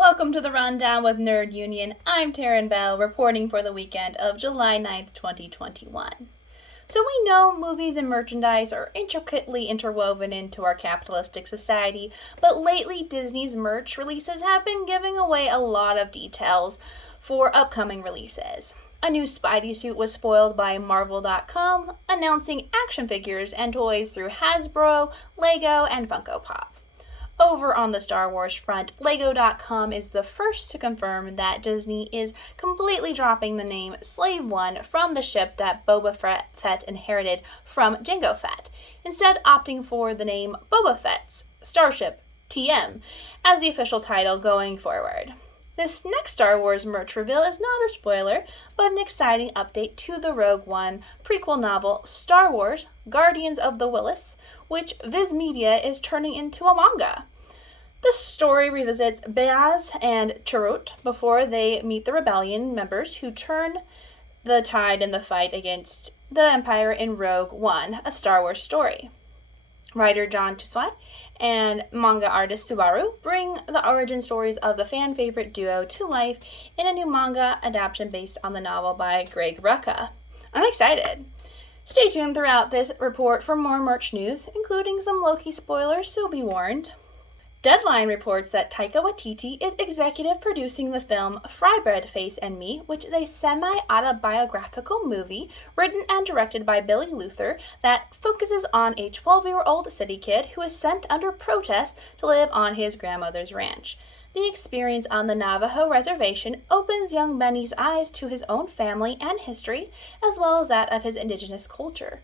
Welcome to the Rundown with Nerd Union. I'm Taryn Bell, reporting for the weekend of July 9th, 2021. So we know movies and merchandise are intricately interwoven into our capitalistic society, but lately Disney's merch releases have been giving away a lot of details for upcoming releases. A new Spidey suit was spoiled by Marvel.com, announcing action figures and toys through Hasbro, Lego, and Funko Pop. Over on the Star Wars front, Lego.com is the first to confirm that Disney is completely dropping the name Slave One from the ship that Boba Fett inherited from Jango Fett, instead opting for the name Boba Fett's Starship TM as the official title going forward. This next Star Wars merch reveal is not a spoiler, but an exciting update to the Rogue One prequel novel Star Wars Guardians of the Willis, which Viz Media is turning into a manga. The story revisits Baaz and Chirrut before they meet the rebellion members who turn the tide in the fight against the Empire in Rogue One, a Star Wars story. Writer John Tusai and manga artist Subaru bring the origin stories of the fan-favorite duo to life in a new manga adaptation based on the novel by Greg Rucka. I'm excited! Stay tuned throughout this report for more merch news, including some Loki spoilers, so be warned. Deadline reports that Taika Waititi is executive producing the film Fry Bread, Face and Me, which is a semi-autobiographical movie written and directed by Billy Luther that focuses on a 12-year-old city kid who is sent under protest to live on his grandmother's ranch. The experience on the Navajo reservation opens young Benny's eyes to his own family and history, as well as that of his indigenous culture.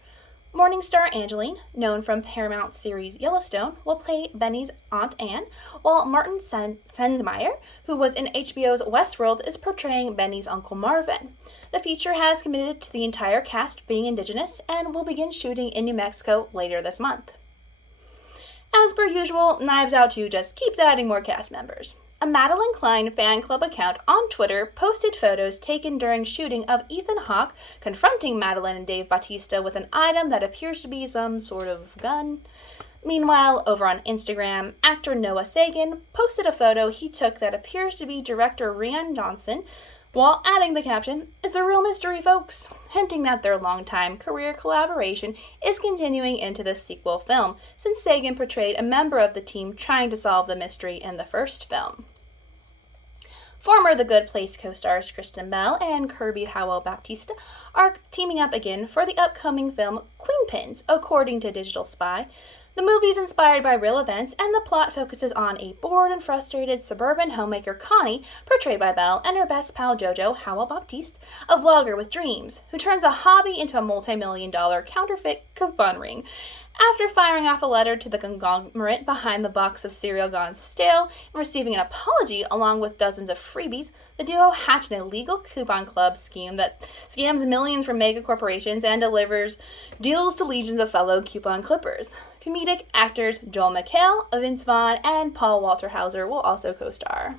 Morningstar Angeline, known from Paramount series Yellowstone, will play Benny's Aunt Anne, while Martin Sensmeyer, who was in HBO's Westworld, is portraying Benny's Uncle Marvin. The feature has committed to the entire cast being indigenous and will begin shooting in New Mexico later this month. As per usual, Knives Out 2 just keeps adding more cast members. A Madeline Klein fan club account on Twitter posted photos taken during shooting of Ethan Hawke confronting Madeline and Dave Bautista with an item that appears to be some sort of gun. Meanwhile, over on Instagram, actor Noah Sagan posted a photo he took that appears to be director Rian Johnson, while adding the caption, "It's a real mystery, folks," hinting that their longtime career collaboration is continuing into the sequel film, since Sagan portrayed a member of the team trying to solve the mystery in the first film. Former The Good Place co-stars Kristen Bell and Kirby Howell-Baptiste are teaming up again for the upcoming film Queen Pins, according to Digital Spy. The movie is inspired by real events, and the plot focuses on a bored and frustrated suburban homemaker Connie, portrayed by Belle, and her best pal Jojo Howell-Baptiste, a vlogger with dreams, who turns a hobby into a multi-million-dollar counterfeit coupon ring. After firing off a letter to the conglomerate behind the box of cereal gone stale and receiving an apology along with dozens of freebies, the duo hatched an illegal coupon club scheme that scams millions from mega corporations and delivers deals to legions of fellow coupon clippers. Comedic actors Joel McHale, Vince Vaughn, and Paul Walter Hauser will also co-star.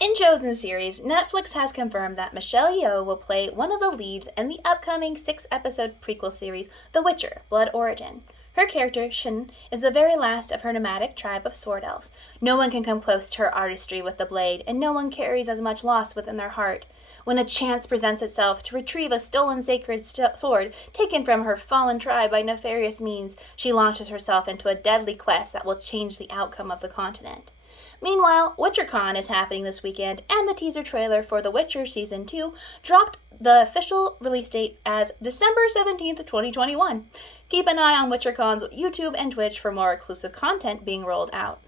In Chosen series, Netflix has confirmed that Michelle Yeoh will play one of the leads in the upcoming 6-episode prequel series, The Witcher: Blood Origin. Her character, Shin, is the very last of her nomadic tribe of sword elves. No one can come close to her artistry with the blade, and no one carries as much loss within their heart. When a chance presents itself to retrieve a stolen sacred sword taken from her fallen tribe by nefarious means, she launches herself into a deadly quest that will change the outcome of the continent. Meanwhile, WitcherCon is happening this weekend, and the teaser trailer for The Witcher Season 2 dropped the official release date as December 17th, 2021. Keep an eye on WitcherCon's YouTube and Twitch for more exclusive content being rolled out.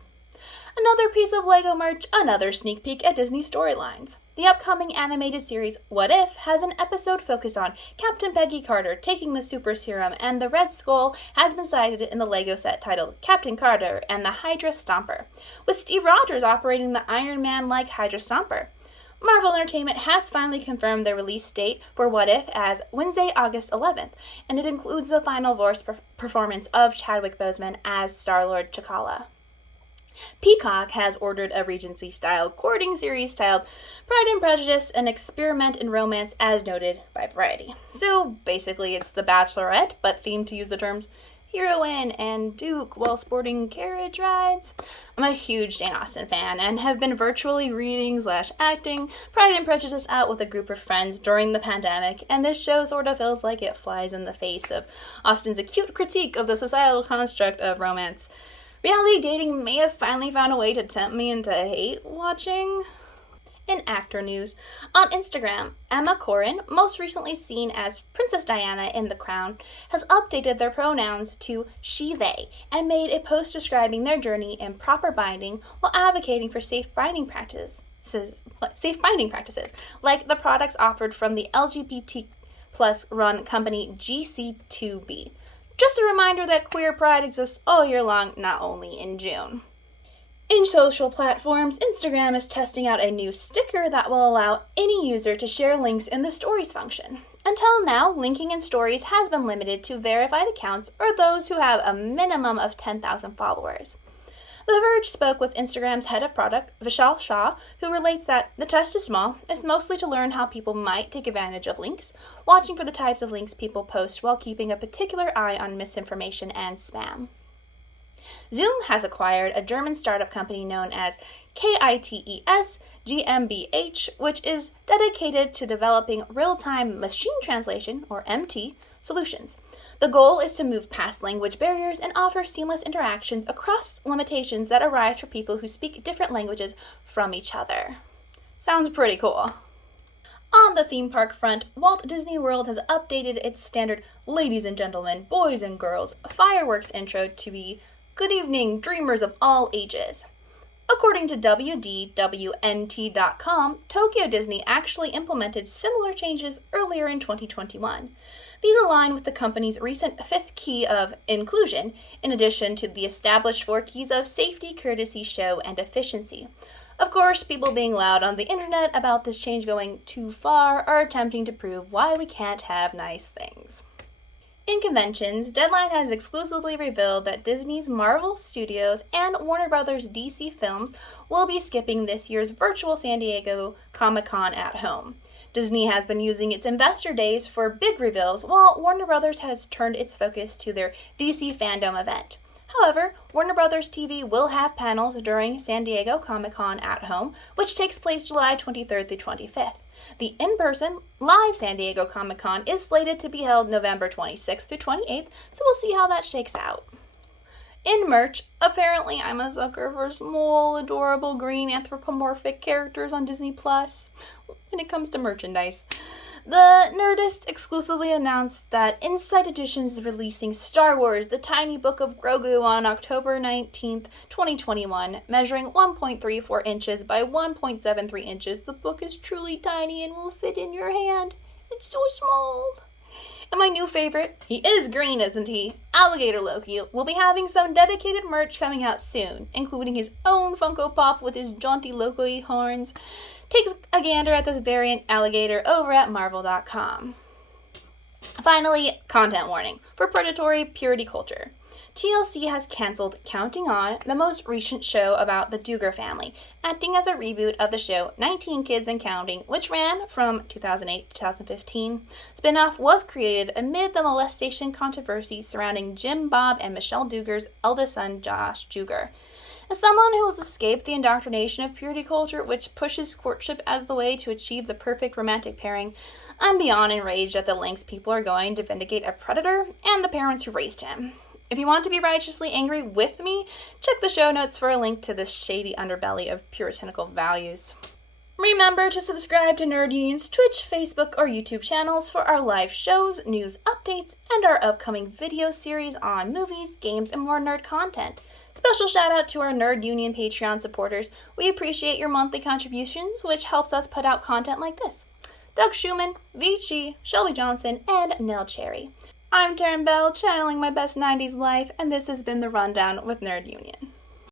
Another piece of LEGO merch, another sneak peek at Disney storylines. The upcoming animated series What If has an episode focused on Captain Peggy Carter taking the super serum, and the Red Skull has been sighted in the LEGO set titled Captain Carter and the Hydra Stomper, with Steve Rogers operating the Iron Man-like Hydra Stomper. Marvel Entertainment has finally confirmed the release date for What If as Wednesday, August 11th, and it includes the final voice performance of Chadwick Boseman as Star-Lord T'Challa. Peacock has ordered a Regency-style courting series titled Pride and Prejudice, an experiment in romance as noted by Variety. So basically it's The Bachelorette, but themed to use the terms heroine and Duke while sporting carriage rides. I'm a huge Jane Austen fan and have been virtually reading / acting Pride and Prejudice out with a group of friends during the pandemic, and this show sort of feels like it flies in the face of Austen's acute critique of the societal construct of romance. Reality dating may have finally found a way to tempt me into hate watching. In actor news, on Instagram, Emma Corrin, most recently seen as Princess Diana in The Crown, has updated their pronouns to she, they, and made a post describing their journey in proper binding while advocating for safe binding practices, like the products offered from the LGBT plus run company GC2B. Just a reminder that queer pride exists all year long, not only in June. In social platforms, Instagram is testing out a new sticker that will allow any user to share links in the Stories function. Until now, linking in Stories has been limited to verified accounts or those who have a minimum of 10,000 followers. The Verge spoke with Instagram's head of product, Vishal Shah, who relates that the test is small, it's mostly to learn how people might take advantage of links, watching for the types of links people post while keeping a particular eye on misinformation and spam. Zoom has acquired a German startup company known as KITES GmbH, which is dedicated to developing real-time machine translation, or MT, solutions. The goal is to move past language barriers and offer seamless interactions across limitations that arise for people who speak different languages from each other. Sounds pretty cool. On the theme park front, Walt Disney World has updated its standard ladies and gentlemen, boys and girls fireworks intro to be "Good evening, dreamers of all ages." According to WDWNT.com, Tokyo Disney actually implemented similar changes earlier in 2021. These align with the company's recent fifth key of inclusion, in addition to the established 4 keys of safety, courtesy, show, and efficiency. Of course, people being loud on the internet about this change going too far are attempting to prove why we can't have nice things. In conventions, Deadline has exclusively revealed that Disney's Marvel Studios and Warner Bros. DC Films will be skipping this year's virtual San Diego Comic-Con at home. Disney has been using its investor days for big reveals, while Warner Bros. Has turned its focus to their DC Fandom event. However, Warner Bros. TV will have panels during San Diego Comic-Con at home, which takes place July 23rd through 25th. The in-person, live San Diego Comic-Con is slated to be held November 26th through 28th, so we'll see how that shakes out. In merch, apparently I'm a sucker for small, adorable green anthropomorphic characters on Disney Plus when it comes to merchandise. The Nerdist exclusively announced that Insight Editions is releasing Star Wars: The Tiny Book of Grogu on October 19th, 2021, measuring 1.34 inches by 1.73 inches. The book is truly tiny and will fit in your hand. It's so small. And my new favorite, he is green, isn't he? Alligator Loki will be having some dedicated merch coming out soon, including his own Funko Pop with his jaunty Loki horns. Take a gander at this variant alligator over at Marvel.com. Finally, content warning for predatory purity culture. TLC has canceled Counting On, the most recent show about the Duggar family, acting as a reboot of the show 19 Kids and Counting, which ran from 2008 to 2015. Spinoff was created amid the molestation controversy surrounding Jim Bob and Michelle Duggar's eldest son, Josh Duggar. As someone who has escaped the indoctrination of purity culture, which pushes courtship as the way to achieve the perfect romantic pairing, I'm beyond enraged at the lengths people are going to vindicate a predator and the parents who raised him. If you want to be righteously angry with me, check the show notes for a link to this shady underbelly of puritanical values. Remember to subscribe to Nerd Union's Twitch, Facebook, or YouTube channels for our live shows, news updates, and our upcoming video series on movies, games, and more nerd content. Special shout out to our Nerd Union Patreon supporters. We appreciate your monthly contributions, which helps us put out content like this. Doug Schumann, Vici, Shelby Johnson, and Nell Cherry. I'm Taryn Bell, channeling my best 90s life, and this has been The Rundown with Nerd Union.